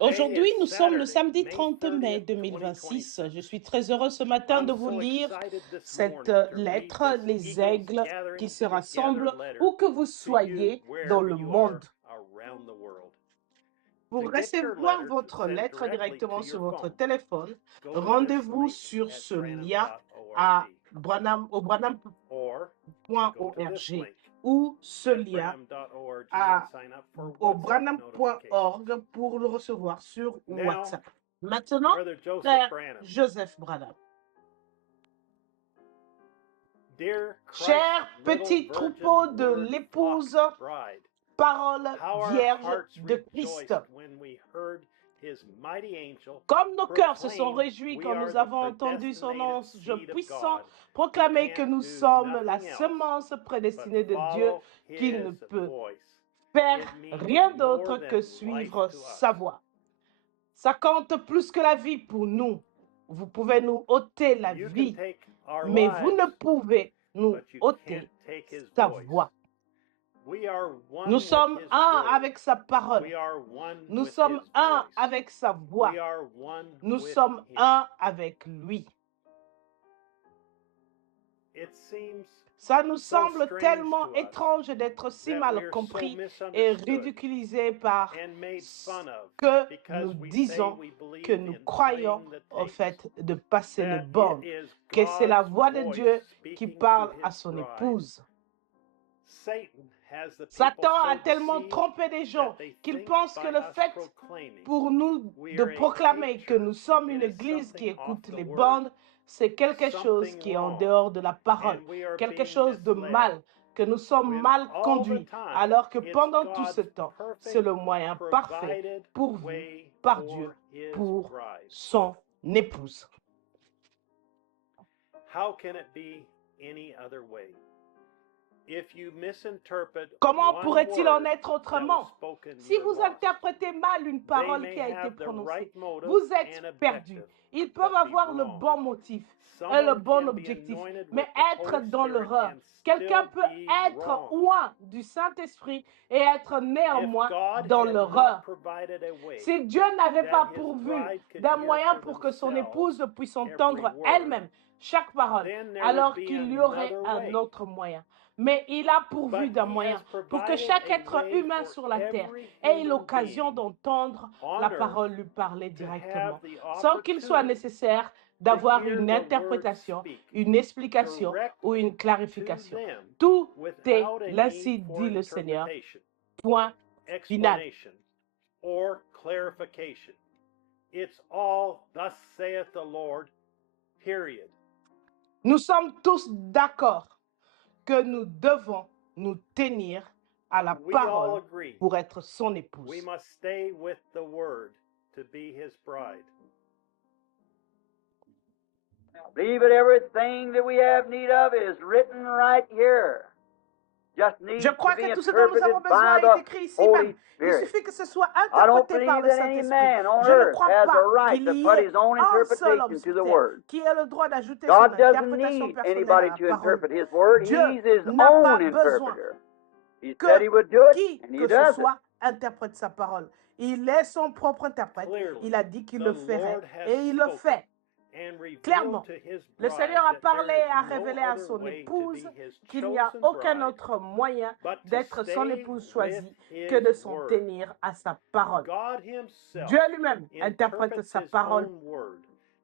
Aujourd'hui, nous sommes le samedi 30 mai 2026. Je suis très heureux ce matin de vous lire cette lettre, les aigles qui se rassemblent, où que vous soyez dans le monde. Pour recevoir votre lettre directement sur votre téléphone, rendez-vous sur ce lien au branham.org ou ce lien au branham.org pour le recevoir sur WhatsApp. Maintenant, Frère Joseph Branham. Cher petit troupeau de l'épouse, parole vierge de Christ. Comme nos cœurs se sont réjouis quand nous avons entendu son ange puissant proclamer que nous sommes la semence prédestinée de Dieu, qu'il ne peut faire rien d'autre que suivre sa voie. Ça compte plus que la vie pour nous. Vous pouvez nous ôter la vie, mais vous ne pouvez nous ôter sa voix. Nous sommes un avec sa parole. Nous sommes un avec sa voix. Nous sommes un avec lui. Ça nous semble tellement étrange d'être si mal compris et ridiculisé par ce que nous disons, que nous croyons au fait de passer le bornes, que c'est la voix de Dieu qui parle à son épouse. Satan a tellement trompé des gens qu'ils pensent que le fait pour nous de proclamer que nous sommes une église qui écoute les bandes, c'est quelque chose qui est en dehors de la parole, quelque chose de mal, que nous sommes mal conduits, alors que pendant tout ce temps, c'est le moyen parfait pourvu par Dieu pour son épouse. Comment pourrait-il en être autrement? Si vous interprétez mal une parole qui a été prononcée, vous êtes perdu. Ils peuvent avoir le bon motif et le bon objectif, mais être dans l'erreur. Quelqu'un peut être loin du Saint-Esprit et être néanmoins dans l'erreur. Si Dieu n'avait pas pourvu d'un moyen pour que son épouse puisse entendre elle-même chaque parole, alors qu'il y aurait un autre moyen. Mais il a pourvu d'un moyen pour que chaque être humain sur la terre ait l'occasion d'entendre la parole lui parler directement, sans qu'il soit nécessaire d'avoir une interprétation, une explication ou une clarification. Tout est ainsi dit le Seigneur. Point final. Nous sommes tous d'accord que nous devons nous tenir à la parole pour être son épouse. Believe it, everything that we have need of is written right here. Just needs Je to crois be que tout ce dont nous avons interpreted besoin by est the écrit ici Holy même. Il Spirit. suffit que ce soit I don't interprété par believe le that any Saint-Esprit. man on Je ne earth crois has the pas right qu'il to y put ait his own un seul homme interpretation to sur the terre Word. qui ait le droit d'ajouter son God doesn't interprétation need personnelle à anybody la to parole. interpret His Word. Dieu He's His n'a pas own besoin interpreter. He said He would do it, qui and He que ce does it. soit interprète sa parole. Il est son propre interprète. Il a dit qu'il le ferait et il le fait. Clairement, le Seigneur a parlé et a révélé à son épouse qu'il n'y a aucun autre moyen d'être son épouse choisie que de s'en tenir à sa parole. Dieu lui-même interprète sa parole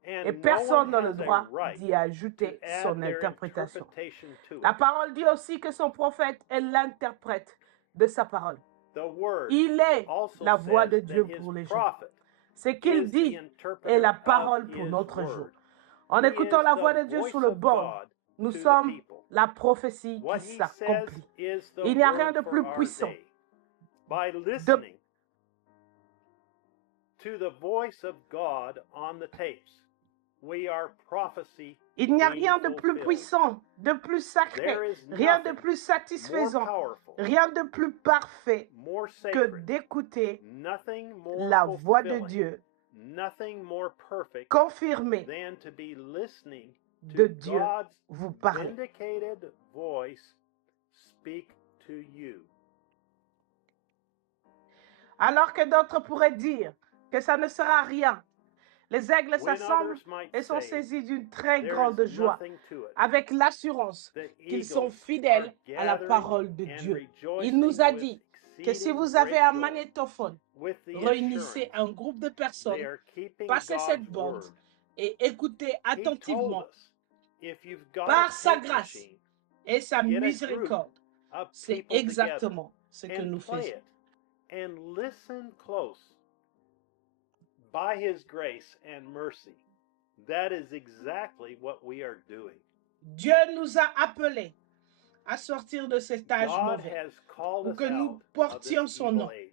et personne n'a le droit d'y ajouter son interprétation. La parole dit aussi que son prophète est l'interprète de sa parole. Il est la voix de Dieu pour les gens. Ce qu'il dit est la parole pour notre jour. En écoutant la voix de Dieu sur le banc, nous sommes la prophétie qui s'accomplit. Il n'y a rien de plus puissant. Il n'y a rien de plus puissant, de plus sacré, rien de plus satisfaisant, rien de plus parfait que d'écouter la voix de Dieu confirmée de Dieu vous parler. Alors que d'autres pourraient dire, que ça ne sera rien. Les aigles When s'assemblent others might et sont say, saisis d'une très there grande is joie, nothing to it. avec l'assurance The qu'ils sont eagles fidèles are à la gathering parole de and Dieu. Il rejoicing nous a with dit que si exceeding vous avez great un joy, magnétophone, with the réunissez assurance un groupe de they personnes, are keeping passez cette God's bande word. et écoutez He told attentivement us, if you've got a par sa tape grâce machine, et sa get a miséricorde. group of C'est people together exactement ce que and nous play faisons. it and listen close. By His grace and mercy, that is exactly what we are doing. Dieu nous a appelés à sortir de cet âge God mauvais has called pour us que nous out of portions this son evil nom. age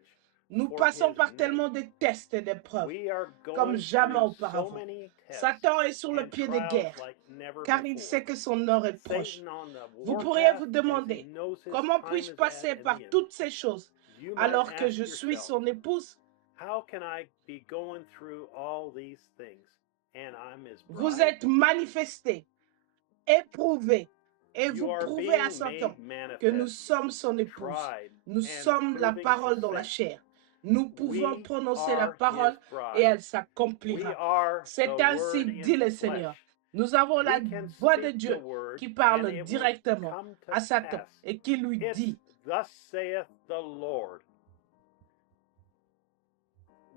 Nous for passons His par tellement name. de tests et d'épreuves We are comme going jamais through so auparavant. many tests Satan est sur le and pied de trials guerre like never car il before. sait que son heure est proche. Satan on the Vous pourriez warpath vous as he demander, knows his comment time puis-je is passer at par the end. toutes ces choses You might alors que ask je suis yourself, son épouse? how can I be going through all these things and I'm His Vous bride? êtes manifesté, éprouvé, et You vous are prouvez à being Satan made que nous manifest, sommes son épouse. tried, Nous and sommes la proving parole to dans la Satan. chair. Nous pouvons We prononcer la are parole His bride. et elle We s'accomplira. are the C'est ainsi Word dit in le Seigneur. flesh. Nous avons la We can voix de speak the Dieu word qui and parle it will directement come to à Satan pass. et qui lui It's dit, thus saith the Lord.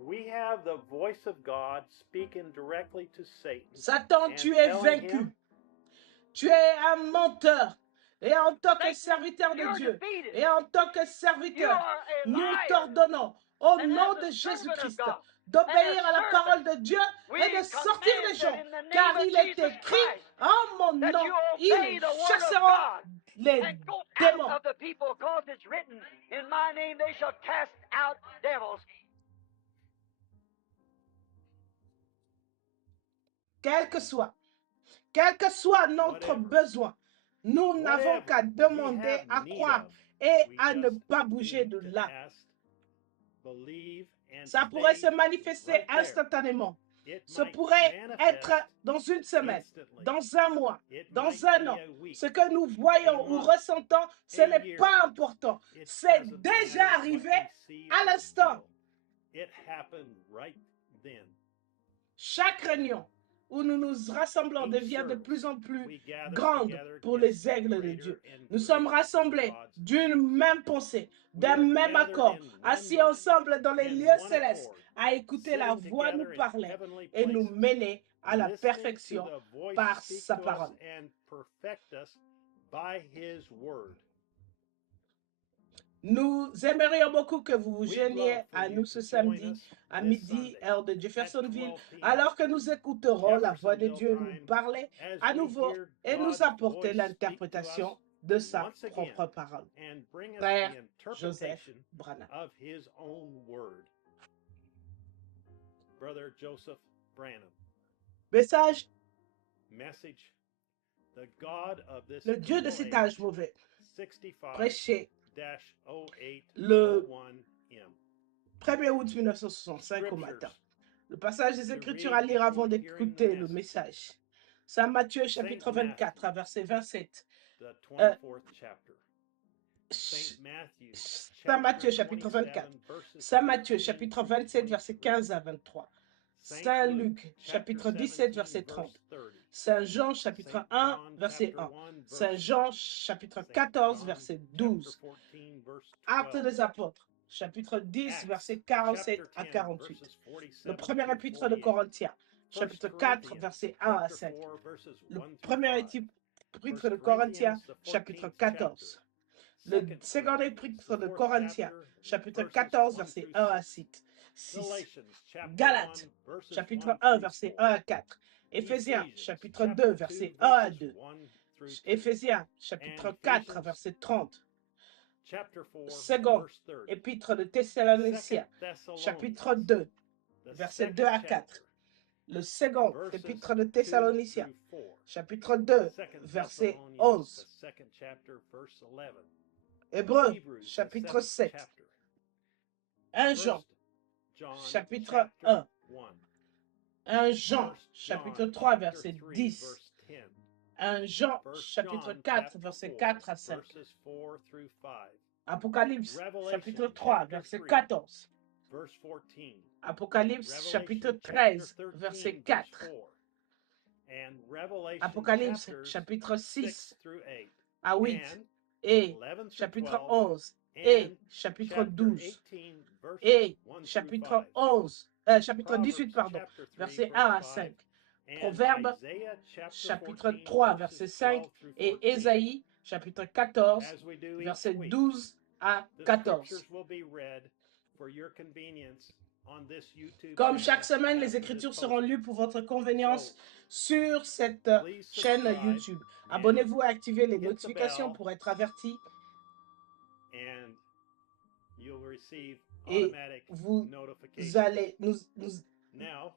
We have the voice of God speaking directly to Satan Satan, and tu es telling vaincu. him, Tu es un menteur. Et en tant que Satan, serviteur de you're Dieu, defeated. et en tant que You serviteur, are a nous liar. t'ordonnons, au And nom as de a servant of Jésus-Christ, God, d'obéir and a à la servant, parole de Dieu we et de sortir command des that gens. in the name Car of il est Jesus écrit, Christ, en mon that nom, you obey ils the word of chasseront God les and go out démons. of the people, because it's written, in my name they shall cast out devils. Quel que soit notre whatever, besoin, nous n'avons qu'à whatever we demander, have à need croire of, et we à ne just pas bouger need de to là. ask, believe, and Ça pourrait se stay manifester right there. instantanément. It Ce might pourrait être manifest dans une semaine, instantly. dans un mois, It dans might un be an. a week, Ce que nous voyons a ou month, ressentons, ce a n'est year. pas important. It C'est doesn't déjà matter what arrivé we see à or l'instant. feel. It happened right then. Chaque réunion où nous nous rassemblons Each devient de service plus en plus we gather grande together pour gets les aigles de greater Dieu. and Nous sommes greater for rassemblés God's d'une eagles. même pensée, We d'un are même gathered accord, in one assis mind, ensemble dans les in lieux one célestes, accord, à écouter la sitting voix nous together in parler heavenly et nous places, mener à la listening to perfection the voice par speak sa to us parole. and perfect us by His word. Nous aimerions beaucoup que vous vous We'd joigniez love for à you nous to ce join samedi us à this midi, Sunday heure de at Jeffersonville, 12 p.m. alors que nous écouterons la voix de Jeffersonville Dieu nous time parler as à we nouveau hear et nous God's apporter voice speak to us l'interprétation de sa once again propre parole. and bring us Frère the Joseph interpretation Branham. of His own word. Brother Joseph Branham. Message, Message: The God of this le Dieu de evil cet age, âge mauvais, 65-0801M. prêché le 1er août 1965 au matin. Le passage des Écritures à lire avant d'écouter le message. Saint Matthieu chapitre 24, à verset 27. Saint Matthieu chapitre 24. Saint Matthieu chapitre 27, verset 15 à 23. Saint Luc chapitre 17, verset 30. Saint Jean chapitre 1, verset 1. Saint Jean chapitre 14, verset 12. Actes des apôtres chapitre 10, verset 47 à 48. Le premier épître de Corinthiens, chapitre 4, verset 1 à 7. Le premier épître de Corinthiens, chapitre 14. Le second épître de Corinthiens, chapitre 14, verset 1 à 6. Galates, chapitre 1, verset 1 à 4. Éphésiens, chapitre 2, verset 1 à 2. Éphésiens, chapitre 4, verset 30. Second épître de Thessaloniciens, chapitre 2, verset 2 à 4. Le second épître de Thessaloniciens, chapitre 2, verset 11. Hébreux, chapitre 7. 1 Jean, chapitre 1. 1 Jean, chapitre 3, verset 10. 1 Jean, chapitre 4, verset 4 à 5. Apocalypse, chapitre 3, verset 14. Apocalypse chapitre Revelation 13, chapter verset 13, verse 4. 4. And Revelation Apocalypse chapters chapitre 6 6 through 8. à 8 And et 11 through chapitre 12. 11 et And chapitre chapter 12 18, verses et 1 through chapitre 5. chapitre 18, Proverbs pardon, chapter 3, verset 1 verse à 5. 5. And Proverbe Isaiah chapter chapitre 14, 3, verses verset 5 12 through et 14. Ésaïe chapitre 14, As we do each verset week, 12 à the 14. scriptures will be read for your convenience on this YouTube Comme channel chaque semaine, les after this Écritures seront posting. lues pour votre convenience So, sur cette please chaîne subscribe YouTube. and Abonnez-vous et activez les hit the notifications bell pour être averti and you'll receive et automatic vous notifications. allez, Now,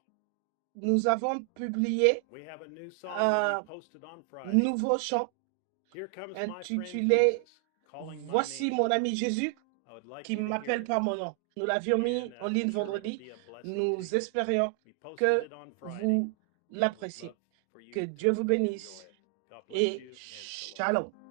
nous avons publié we have a new song un that we posted on Friday. nouveau chant Here comes my friend intitulé Jesus, calling my Voici name. mon ami Jésus I would like qui you to hear m'appelle it. par mon nom. Nous l'avions mis And, en ligne I'm sure it'll vendredi. be a blessing to Nous you. espérions We posted que it on Friday. vous We'd l'appréciez. love for you Que to Dieu vous enjoy bénisse it. God bless et you and shalom. shalom.